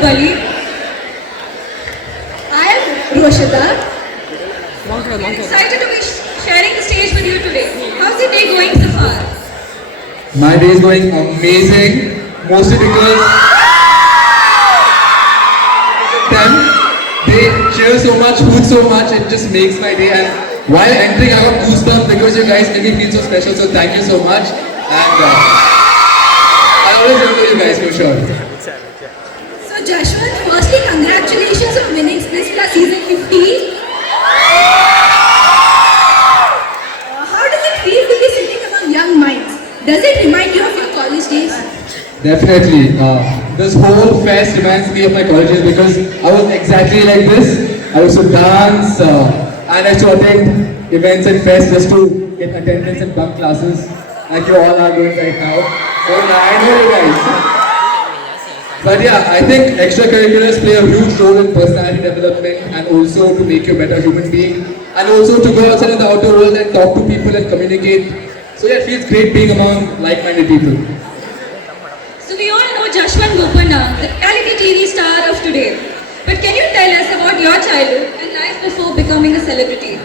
Bahubali. I am Roshada. I'm excited to be sharing the stage with you today. How's the day going so far? My day is going amazing, mostly because them, they cheer so much, hoot so much, it just makes my day. And while entering, I got goosebumps because you guys make me feel so special. So thank you so much. And I'll always remember you guys for sure. So Jashwant, firstly congratulations on winning Splits Plus season 15. How does it feel to be sitting among young minds? Does it remind you of your college days? Definitely. This whole fest reminds me of my college days because I was exactly like this. I used to dance and I used to attend events and fests just to get attendance and bunk classes like you all are doing right now. So I know you guys. But yeah, I think extracurriculars play a huge role in personality development and also to make you a better human being and also to go outside in the outer world and talk to people and communicate. So yeah, it feels great being among like-minded people. So we all know Jashwant Bopanna, the reality TV star of today. But can you tell us about your childhood and life before becoming a celebrity?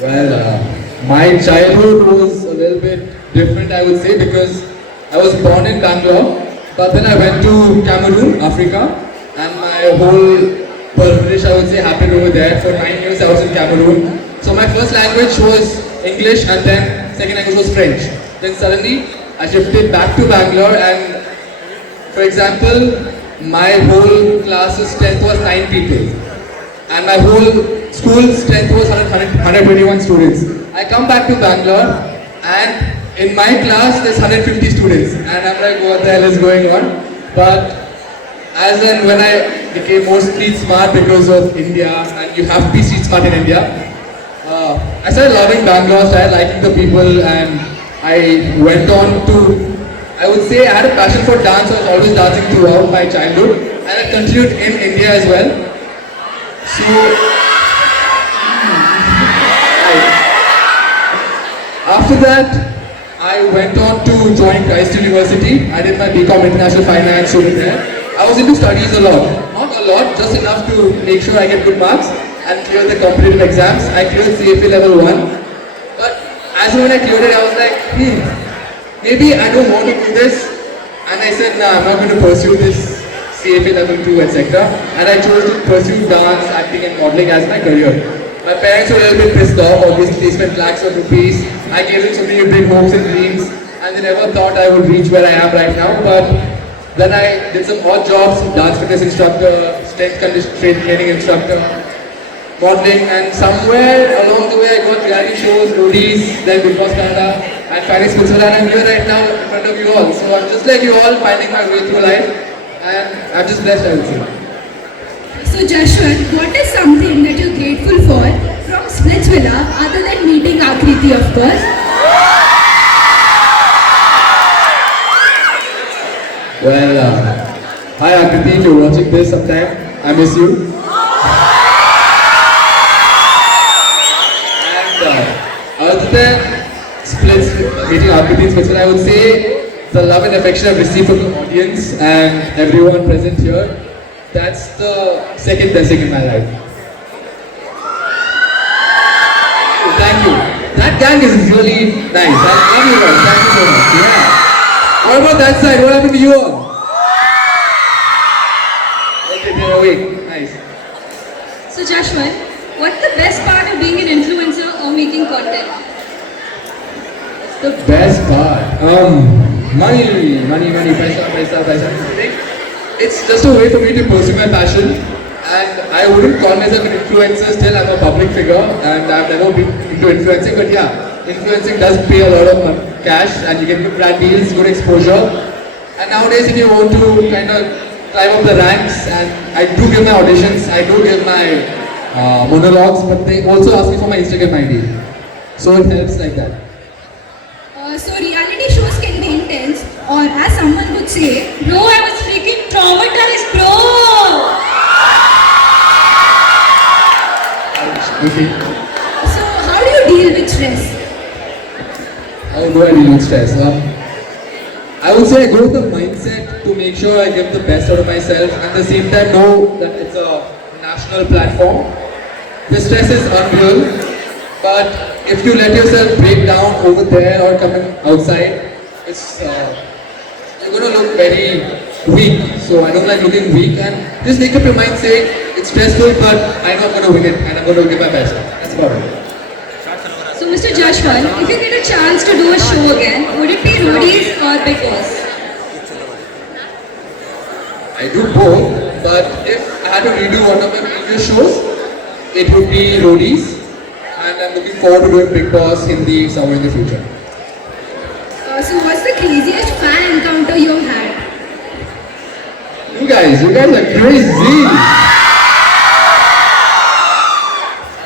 Well, my childhood was a little bit different, I would say, because I was born in Bangalore, but then I went to Cameroon, Africa, and my whole Parvarish, I would say, happened over there. For 9 years, I was in Cameroon. So my first language was English, and then second language was French. Then suddenly, I shifted back to Bangalore, and for example, my whole class's strength was 9 people, and my whole school's strength was 121 students. I come back to Bangalore, and in my class, there's 150 students, and I'm like, what the hell is going on? But as in when I became more street smart because of India, and you have to be street smart in India, I started loving Bangalore, started liking the people, and I went on to, I would say I had a passion for dance. I was always dancing throughout my childhood, and I continued in India as well. So, after that, I went on to join Christ University. I did my BCom International Finance over there. I was into studies a lot. Not a lot, just enough to make sure I get good marks and clear the competitive exams. I cleared CFA level 1. But as when I cleared it, I was like, maybe I don't want to do this. And I said, nah, I'm not going to pursue this CFA level 2, etc. And I chose to pursue dance, acting and modeling as my career. My parents were a little bit pissed off. Obviously, they spent lakhs of rupees. I gave them so many big hopes and dreams, and they never thought I would reach where I am right now. But then I did some odd jobs: dance fitness instructor, strength conditioning training instructor, modeling, and somewhere along the way I got reality shows, roadies, then Big Boss Canada, and finally Switzerland. And I'm here right now in front of you all. So I'm just like you all, finding my way through life, and I'm just blessed, I would say. So Jashwant, what is something that you're grateful for from Splitsvilla other than meeting Akriti, of course? Well, hi Akriti, if you're watching this sometime, I miss you. And other than Splits, meeting Akriti in Splitsvilla, I would say the love and affection I've received from the audience and everyone present here. That's the second blessing in my life. Thank you. That gang is really nice. I love you guys. Thank you so much. Yeah. What about that side? What happened to you all? Okay, they're awake. Nice. So Jashwant, what's the best part of being an influencer or making content? The best part? Money, paisa. It's just a way for me to pursue my passion, and I wouldn't call myself an influencer. Still, I'm a public figure and I've never been into influencing, but yeah, influencing does pay a lot of cash and you get good brand deals, good exposure. And nowadays if you want to kind of climb up the ranks, and I do give my auditions, I do give my monologues, but they also ask me for my Instagram ID. So it helps like that. So reality shows can be intense, or as someone would say, bro, I was freaking traumatized, bro. Okay. So how do you deal with stress? How do I deal with stress? I I would say I go with the mindset to make sure I give the best out of myself and at the same time know that it's a national platform. The stress is unreal, but if you let yourself break down over there or coming outside, it's you're gonna look very weak. So I don't like looking weak and just make up your mind saying it's stressful, but I know I'm gonna win it and I'm gonna give my best. That's about it. So, Mr. Jashwan, if you get a chance to do a show again, would it be Roadies or Big Boss? I do both, but if I had to redo one of my previous shows, it would be Roadies, and I'm looking forward to doing Big Boss Hindi somewhere in the future. So what's the craziest fan encounter you've had? You guys are crazy!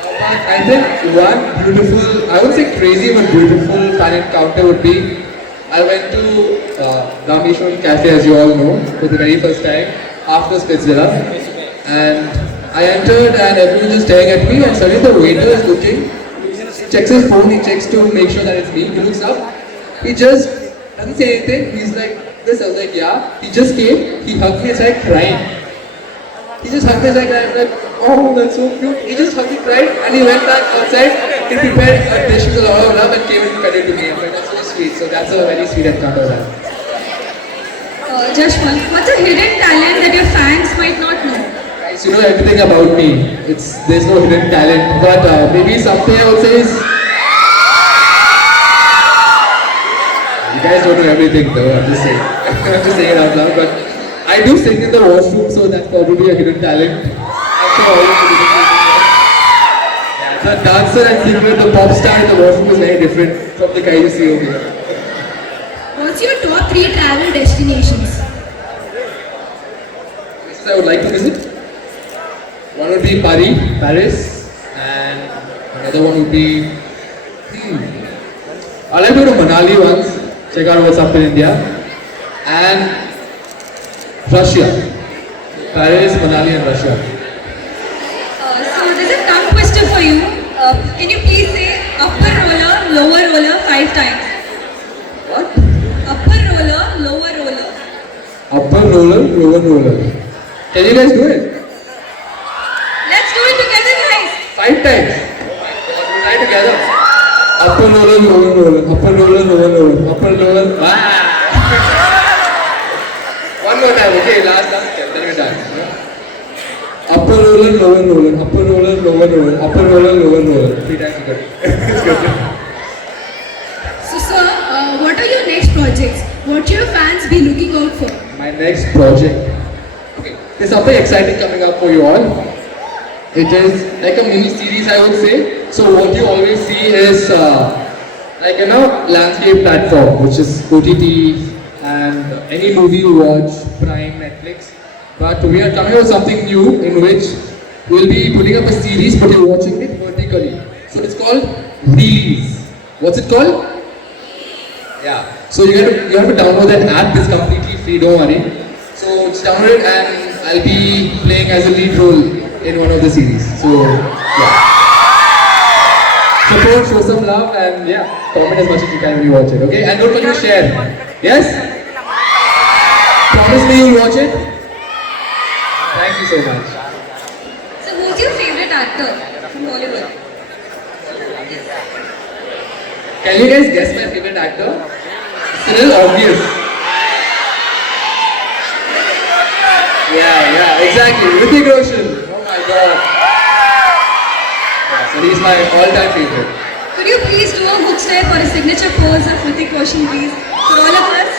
But I think one beautiful, I would say crazy but beautiful fan encounter would be, I went to Rameshwaran Cafe, as you all know, for the very first time after Spitzvilla, and I entered and everyone was just staring at me and suddenly the waiter is looking, he checks his phone, he checks to make sure that it's me, he looks up, he just doesn't say anything, he's like this, I was like yeah, he just came, he hugged me and started crying. He just hugged me and I was like, oh that's so cute, he just hugged me, cried and he went back outside, he prepared a dish with a lot of love and came and fed it to me, and that's so sweet, so that's a very sweet encounter that. Jashwan, what's a hidden talent that your fans might not know? Guys, you know everything about me. There's no hidden talent, but maybe something I would say is you guys don't know everything though. I'm just saying. I'm just saying it out loud, but I do sing in the washroom, so that's probably a hidden talent. I'm sure all of you do. The dancer and singer, the pop star in the washroom is very different from the guy you see over here. What's your top 3 travel destinations? Places I would like to visit. One would be Paris, and another one would be. I'd like to go to Manali once, check out what's up in India, and Russia. Paris, Manali, and Russia. So, there's a tongue twister for you. Can you please say upper roller, lower roller 5 times? What? Upper roller, lower roller. Upper roller, lower roller. Can you guys do it? Let's do it together, guys. 5 times. We'll try together. Upper roller, lower roller. Upper roller, lower roller. Upper roller. One more time, okay? Last step. Then we're done. Upper roller, lower roller. Upper roller, lower roller. Upper roller, lower roller. 3 times you got it. It's good. So sir, what are your next projects? What your fans be looking out for? My next project. Okay, there's something exciting coming up for you all. It is like a mini series, I would say. So what you always see is like landscape platform, which is OTT and any movie you watch, Prime, Netflix. But we are coming up with something new in which we'll be putting up a series, but you're watching it vertically. So it's called Reels. What's it called? Yeah. So you have to download that app. It's completely free. Don't worry. So just download it, and I'll be playing as a lead role in one of the series. So yeah. Support, show some love, and yeah, comment as much as you can when you watch it. Okay, and don't forget to share. Yes. Promise me you'll watch it. Thank you so much. So, who's your favorite actor from Bollywood? Can you guys guess my favorite actor? It's a little obvious. Yeah, exactly. Hrithik Roshan. Oh my god. Yeah, so he's my all-time favorite. Could you please do a hook step or a signature pose of Hrithik Roshan, please, for all of us?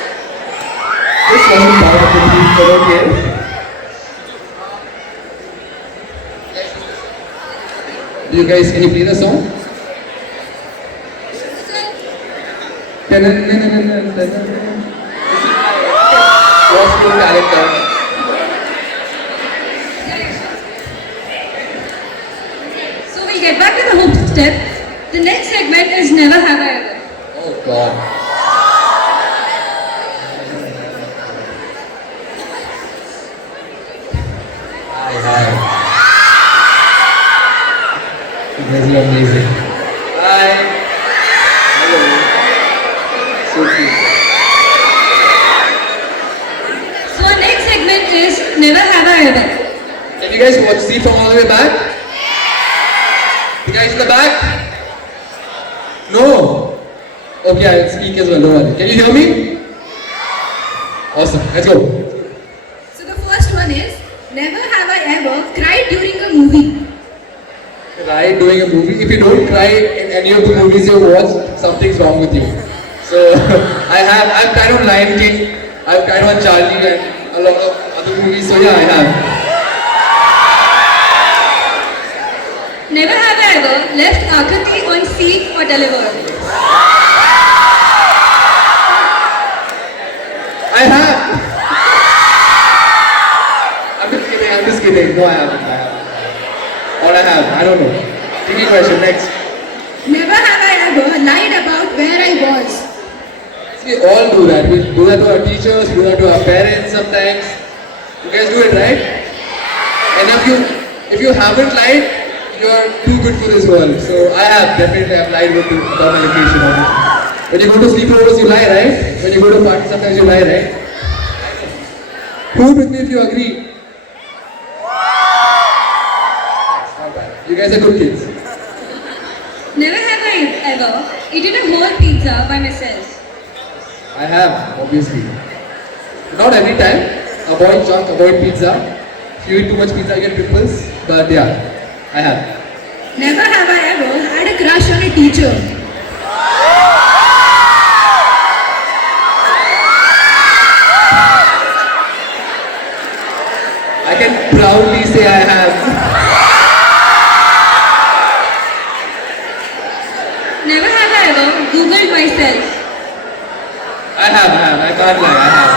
This wasn't part of the movie, but okay. Do you guys, can you play the song? What's your character? So we'll get back to the hook step. The next segment is Never Have I Ever. Oh god. Hi. You guys are amazing. Hi. Hello. So cute. Never have I ever. Can you guys watch, see from all the way back? The guys in the back? No? Okay, I'll speak as well, don't worry. Can you hear me? Awesome, let's go. So the first one is, never have I ever cried during a movie. Cry during a movie. If you don't cry in any of the movies you watch, something's wrong with you. So I've cried on Lion King, I've cried on Charlie and a lot of other movies. So yeah, I have. Never have I ever left Akriti on seat or delivered. I have. I'm just kidding. No, I haven't. Or I have. I don't know. Give me a question. Next. Never have I ever lied about where I was. We all do that. We do that to our teachers, we do that to our parents sometimes. You guys do it, right? And if you haven't lied, you're too good for this world. So I have lied about my location. When you go to sleepovers, you lie, right? When you go to parties, sometimes you lie, right? Prove with me if you agree. You guys are good kids. Never have I ever eaten a whole pizza by myself. I have, obviously. Not every time. Avoid junk, avoid pizza. If you eat too much pizza, you get pimples. But yeah, I have. Never have I ever had a crush on a teacher. I can proudly say I have. Never have I ever Googled myself. I can't lie, I have.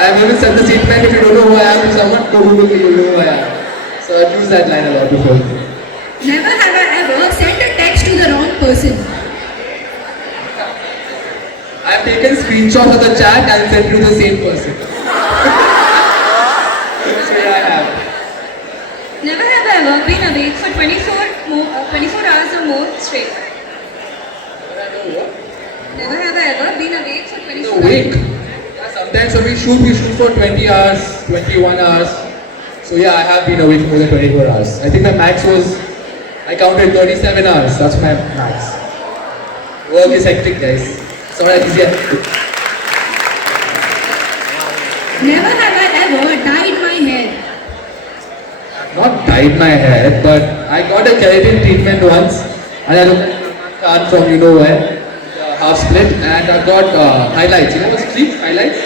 I've even said the statement, if you don't know who I am, someone go Google me, you'll know who I am. So I've used that line a lot before. Never have I ever sent a text to the wrong person. I've taken screenshots of the chat and sent it to the same person. So yeah, I have. Never have I ever been awake for 24 hours or more straight. Never have I ever been awake for 24 hours. Awake. Yeah, sometimes when we shoot for 20 hours, 21 hours. So yeah, I have been awake more than 24 hours. I think my max was, I counted 37 hours. That's my max. Work is hectic, guys. It's not that easy. Never have I ever dyed my hair. Not dyed my hair, but I got a keratin treatment once. And I looked from you know where. Half split, and I got highlights. You know what's streak? Highlights?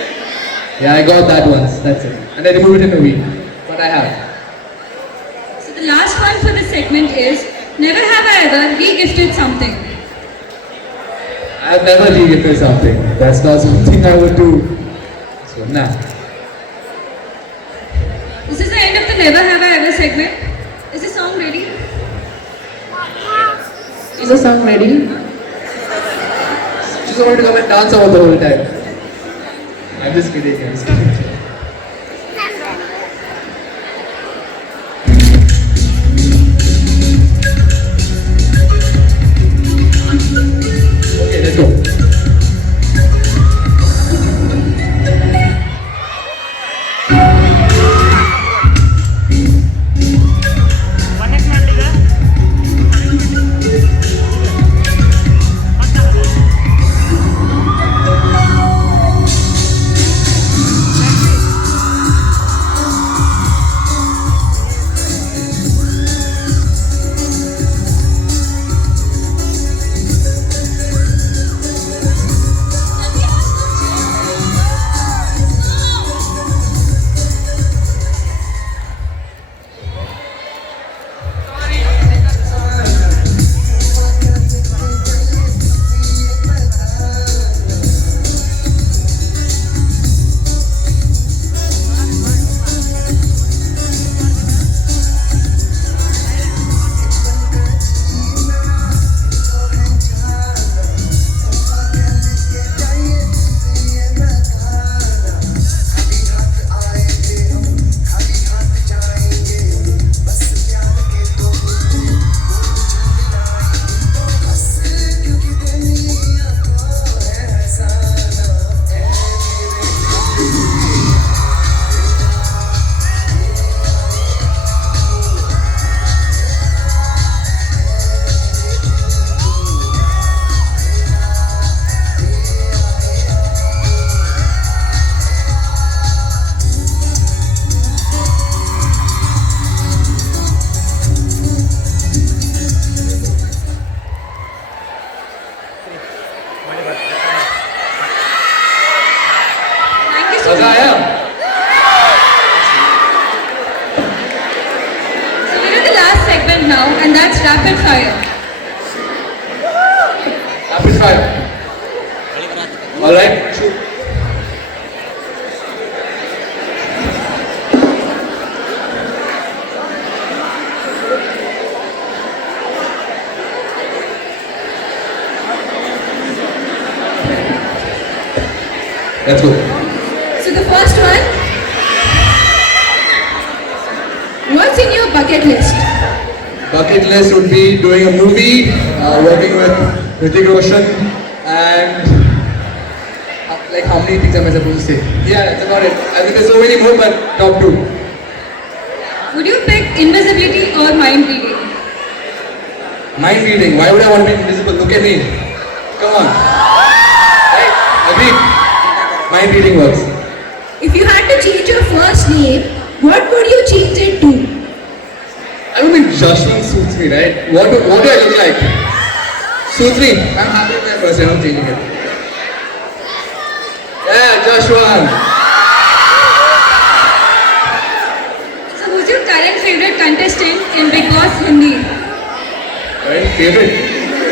Yeah, I got that once. That's it. And I removed it in a week. But I have. So the last one for this segment is, never have I ever re-gifted something. I've never re-gifted something. That's not something I would do. So, nah. This is the end of the Never Have I Ever segment. Is the song ready? Is the song ready? She's wanted to come and dance over the whole time. I'm just kidding, guys. Okay, let's go. मजा आया? So we're in the last segment now, and that's rapid fire. Rapid fire. All right. Shoot. Let's go. So the first one. What's in your bucket list? Bucket list would be doing a movie, working with Hrithik Roshan, and like how many things am I supposed to say? Yeah, that's about it. I think there's so many more, but top two. Would you pick invisibility or mind reading? Mind reading. Why would I want to be invisible? Look at me. Come on. Right? Agreed. Mind reading works. If you had to change your first name, what would you change it to? I don't think Jashwan suits me, right? What do I look like? Suits me. I'm happy with my first name. I'm changing it. Yeah, Jashwan. So who's your current favorite contestant in Big Boss Hindi? Right? Favorite?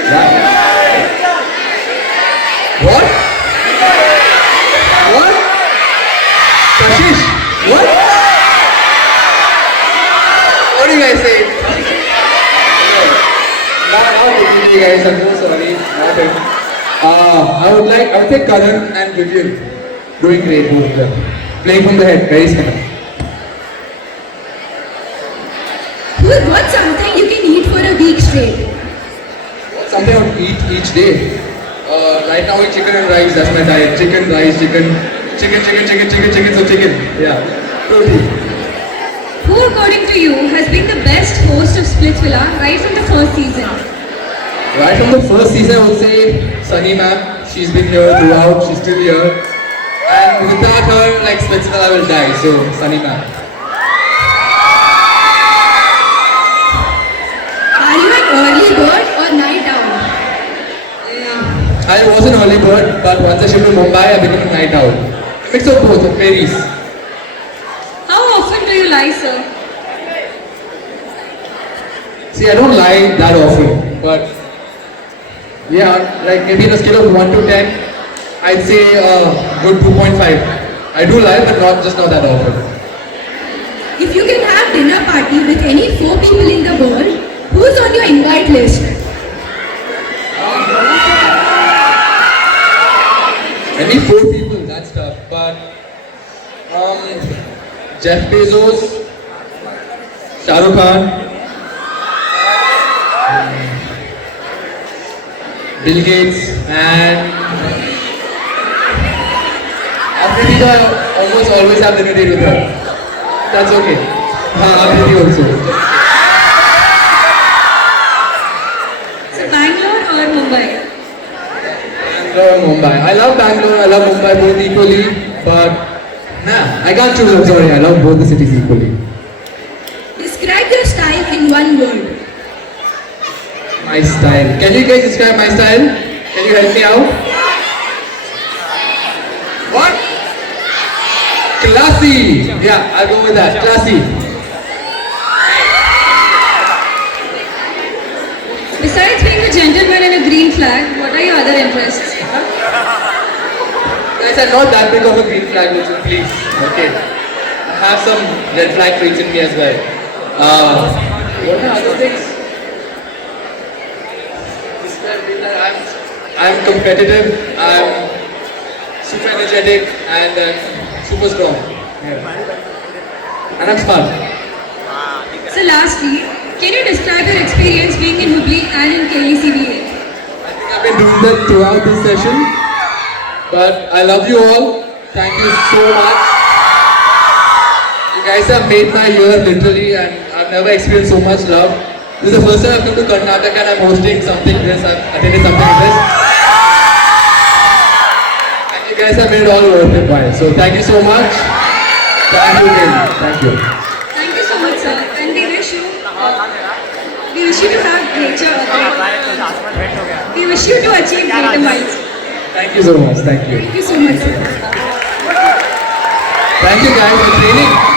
Yeah. What? What? Kashish? What? What do you guys say? Not you guys. I'm so sorry. Not him. I would say Karan and Vivian. Doing great, both of them. Playing from the head, very smart. What's something you can eat for a week straight? Something I would eat each day. Right now I eat chicken and rice, that's my diet. Chicken, rice, chicken, so chicken. Yeah. Protein. Who, according to you, has been the best host of Splitsvilla right from the first season? Right from the first season I would say Sunny ma'am. She's been here throughout, she's still here. And without her, like Splitsvilla will die, so Sunny ma'am. Are you an early bird or night owl? I was an early bird, but once I shifted to Mumbai, I became a night owl. Mix of both, it varies. How often do you lie, sir? See, I don't lie that often, but yeah, like maybe on a scale of 1 to 10, I'd say good 2.5. I do lie, but not that often. If you can have dinner party with any 4 people in the world, who's on your invite list? Maybe 4 people, that's tough, but Jeff Bezos, Shah Rukh Khan, Bill Gates, and Africa almost always have dinner date with her. That's okay. Africa also. So Bangalore or Mumbai? Bangalore or Mumbai. I love Bangalore, I love Mumbai both equally, but I can't choose, I'm sorry, I love both the cities equally. Describe your style in one word. My style. Can you guys describe my style? Can you help me out? What? Classy. Yeah, I'll go with that. Classy. Besides being a gentleman and a green flag, what are your other interests? Guys, I'm not that big of a green flag person, please. Okay. I have some red flag traits in me as well. What are other things? I'm competitive, I'm super energetic, and super strong. Yeah. And I'm smart. So lastly, can you describe your experience being in Hubli and in KECVA? I think I've been doing that throughout this session. But I love you all. Thank you so much. You guys have made my year literally, and I've never experienced so much love. This is the first time I've come to Karnataka and I'm hosting something like this. I've attended something like this. And you guys have made it all worth it while. So thank you so much. Thank you again. Thank you. Thank you so much, sir. And we wish you to have greater. We wish you to achieve greater milestones. Thank you so much. Thank you. Thank you so much, sir. Thank you guys. It's really